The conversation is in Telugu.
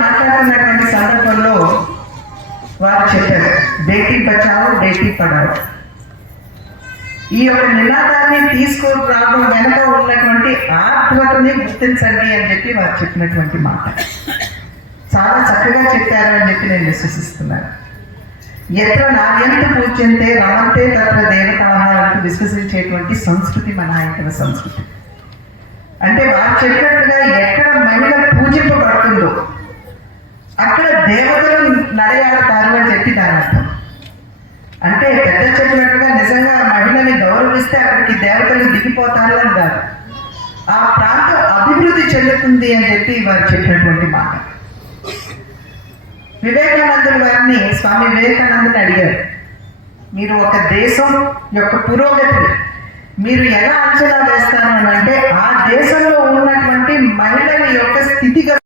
మాట్లాడుతున్నటువంటి సందర్భంలో వారు చెప్పారు, బేటీ బచావో బేటీ పడావో. ఈ యొక్క నినాదాన్ని తీసుకురావడం వెనక ఉన్నటువంటి ఆత్మతని గుర్తించండి అని చెప్పి వారు చెప్పినటువంటి మాట చాలా చక్కగా చెప్పారు అని చెప్పి నేను విశ్వసిస్తున్నాను. ఎత్ర నార్యంత పూజ్యంతే రామంతే తత్ర దేవతాహారంతో విశ్వసించేటువంటి సంస్కృతి మన ఆయన సంస్కృతి. అంటే వారు చెప్పినట్టుగా ఎక్కడ మహిళ పూజింపబడుతుందో అక్కడ దేవతలు నడయాడతారు అని చెప్పి దాని అర్థం. అంటే పెద్ద చెప్పినట్టుగా నిజంగా మహిళని గౌరవిస్తే అక్కడికి దేవతలు దిగిపోతారు అని కాదు, ఆ ప్రాంతం అభివృద్ధి చెందుతుంది అని చెప్పి వారు చెప్పినటువంటి మాట. వివేకానందుడు వారిని స్వామి వివేకానందుని అడిగారు, మీరు ఒక దేశం యొక్క పురోగతిని మీరు ఎలా అంచనా వేస్తారు అని అంటే ఆ దేశంలో ఉన్నటువంటి మహిళల యొక్క స్థితిగతులు